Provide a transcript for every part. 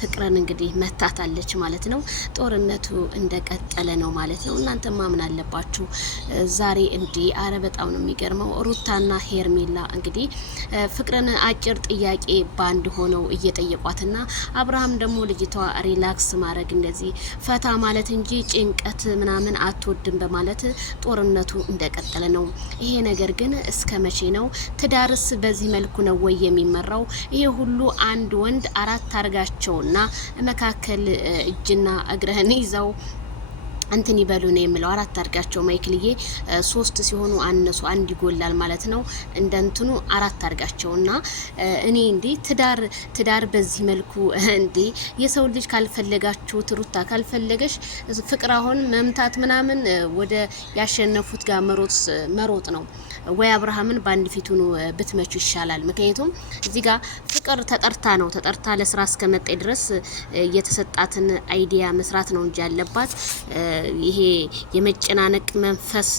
ፍቅርን እንግዲህ መታታለች ማለት ነው። ጦርነቱ እንደቀጠለ ነው ማለት ነው። እናንተ ማምን አለባችሁ ዛሬ እንዲህ አረ በጣም ነው የሚገርመው። ሩታና ሄርሜላ እንግዲህ ፍቅርን አጭር ጥያቄ ባንድ ሆነው እየጠየቋትና አብርሃም ደግሞ ልጅቷ ሪላክስ ማድረግ እንደዚህ ፈታ ማለት እንጂ ጭንቀት ምናምን አትወድም በማለት ጦርነቱ እንደቀጠለ ነው። ይሄ ነገር ግን እስከ መቼ ነው? ትዳርስ በዚህ መልኩ ነው ወይ የሚመራው? ይሄ ሁሉ አንድ ወንድ አራት አርጋቸውና መካከል እጅና እግረህን ይዘው እንትን ይበሉ ነው የሚለው። አራት አርጋቸው ማይክልዬ ሶስት ሲሆኑ አነሱ አንድ ይጎላል ማለት ነው። እንደንትኑ አራት አርጋቸውና እኔ እንዴ ትዳር በዚህ መልኩ እንዴ የሰው ልጅ ካልፈለጋችሁት ሩታ ካልፈለገሽ ፍቅር አሁን መምታት ምናምን ወደ ያሸነፉት ጋር መሮጥ ነው ወይ አብርሃምን ባንድ ፊቱ ነው ብትመቹ ይሻላል። ምክንያቱም እዚህ ጋር ፍቅር ተጠርታ ለስራ እስከመጣ ድረስ የተሰጣትን አይዲያ መስራት ነው እንጂ ያለባት ይሄ የመጨናነቅ መንፈስ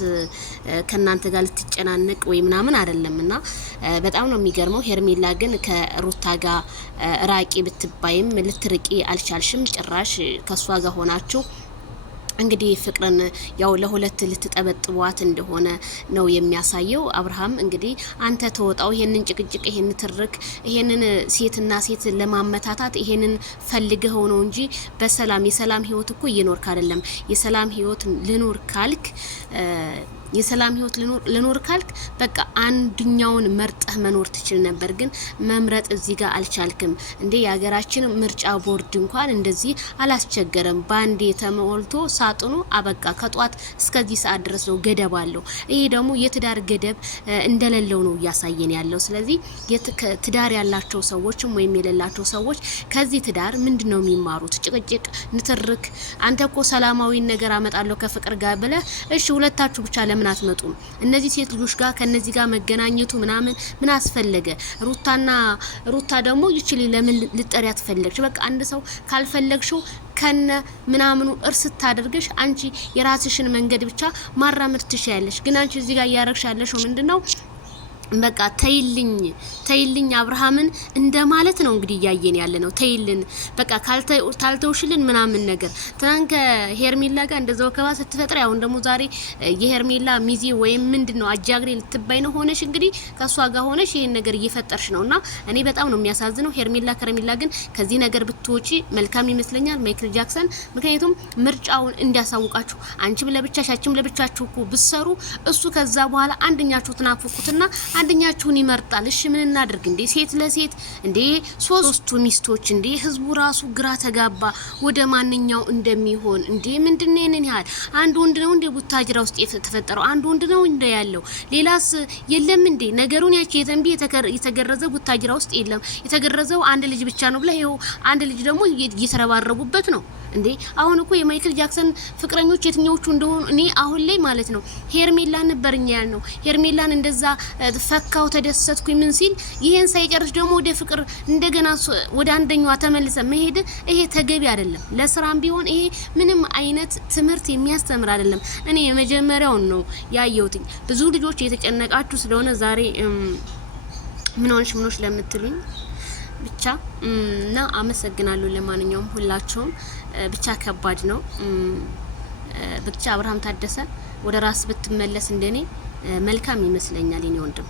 ከናንተ ጋር ልትጨናነቅ ወይ ምናምን አይደለምና በጣም ነው የሚገርመው። ሄርሜላ ግን ከሩታ ጋር ራቂ ብትባይም ልትርቂ አልቻልሽም። ጭራሽ ከሷ ጋር ሆናችሁ እንግዲህ ፍቅርን ያው ለሁለት ልትጠበጥቧት እንደሆነ ነው የሚያሳየው። አብርሃም እንግዲህ አንተ ተወጣው ይሄንን ጭቅጭቅ ይሄንን ትርክ ይሄንን ሴትና ሴት ለማመታታት ይሄንን ፈልገው ነው እንጂ የሰላም ህይወት እኮ እየኖርክ አይደለም። የሰላም ህይወት ልኖር ካልክ ልኖር ካልክ በቃ አንድኛውን መርጠህ መኖር ትችል ነበር። ግን መምረጥ እዚህ ጋር አልቻልክም እንዴ? የሀገራችን ምርጫ ቦርድ እንኳን እንደዚህ አላስቸገረም። ባንዴ ተሞልቶ ሳጥኑ አበቃ። ከጧት እስከዚህ ሰዓት ድረስ ነው ገደብ አለው። ይሄ ደግሞ የትዳር ገደብ እንደሌለው ነው እያሳየን ያለው። ስለዚህ ትዳር ያላቸው ሰዎችም ወይም የሌላቸው ሰዎች ከዚህ ትዳር ምንድነው የሚማሩት? ጭቅጭቅ፣ ንትርክ። አንተ እኮ ሰላማዊ ነገር አመጣለሁ ከፍቅር ጋር ብለህ እሺ ሁለታችሁ ብቻ ለምን አትመጡም? እነዚህ ሴት ልጆች ጋር ከነዚህ ጋር መገናኘቱ ምን አስፈለገ? ሩታ ደግሞ ይችላል ለምን ልጠሪያ ትፈልግሽ? በቃ አንድ ሰው ካልፈለግሽው ከነ ምናምኑ እርስ ታደርገሽ አንቺ የራስሽን መንገድ ብቻ ማራመድ ትችያለሽ። ግን አንቺ እዚህ ጋር ያረግሻለሽ ምንድነው? በቃ ተይልኝ አብርሃምን እንደማለት ነው እንግዲህ ያየን ያለ ነው። ተይልን በቃ ካልተውሽልን ምናምን ነገር ትናንት ከሄርሜላ ጋር እንደዛው ከባ ስትፈጥር ያው ደግሞ ዛሬ የሄርሜላ ሚዚ ወይም ምንድነው አጃግሬ ልትባይ ነው ሆነሽ እንግዲህ ከሷ ጋር ሆነሽ ይሄን ነገር እየፈጠርሽ ነውና እኔ በጣም ነው የሚያሳዝነው። ከረሜላ ግን ከዚህ ነገር ብትወጪ መልካም ይመስለኛል። ማይክል ጃክሰን ምክንያቱም ምርጫውን እንዲያሳውቃችሁ አንቺም ለብቻሽ አንቺም ለብቻችሁ እኮ ብትሰሩ እሱ ከዛ በኋላ አንደኛችሁ ተናፍቁትና አንደኛችሁን ይመርጣል። እሺ ምን እናድርግ እንዴ? ሴት ለሴት እንዴ ሶስቱ ሚስቶች እንዴ ህዝቡ ራሱ ግራ ተጋባ ወደ ማንኛው እንደሚሆን እንዴ ምንድነው የነን ያህል አንድ ወንድ ነው እንዴ ቡታጅራ ውስጥ የተፈጠረው? አንድ ወንድ ነው እንዴ ያለው? ሌላስ የለም እንዴ? ነገሩን ያቺ የተንቢ የተገረዘ ቡታጅራ ውስጥ የለም። የተገረዘው አንድ ልጅ ብቻ ነው ብለ ይሄው አንድ ልጅ ደግሞ እየተረባረቡበት ነው እንዴ። አሁን እኮ የማይክል ጃክሰን ፍቅረኞች የትኞቹ እንደሆኑ እኔ አሁን ላይ ማለት ነው ሄርሜላ ነበርኛ ያልነው። ሄርሜላን እንደዛ ፈካው ተደሰትኩ ምን ሲል ይሄን ሳይጨርስ ደግሞ ወደ ፍቅር እንደገና ወደ አንደኛዋ ተመልሰ መሄድ ይሄ ተገቢ አይደለም። ለስራም ቢሆን ይሄ ምንም አይነት ትምህርት የሚያስተምር አይደለም። እኔ የመጀመሪያውን ነው ያየሁት። ብዙ ልጆች የተጨነቃችሁ ስለሆነ ዛሬ ምን ሆነሽ ለምትሉኝ ብቻ እና አመሰግናለሁ። ለማንኛውም ሁላችሁም ብቻ ከባድ ነው። ብቻ አብርሃም ታደሰ ወደ ራስ ብትመለስ እንደኔ መልካም ይመስለኛል። የኔ ወንድም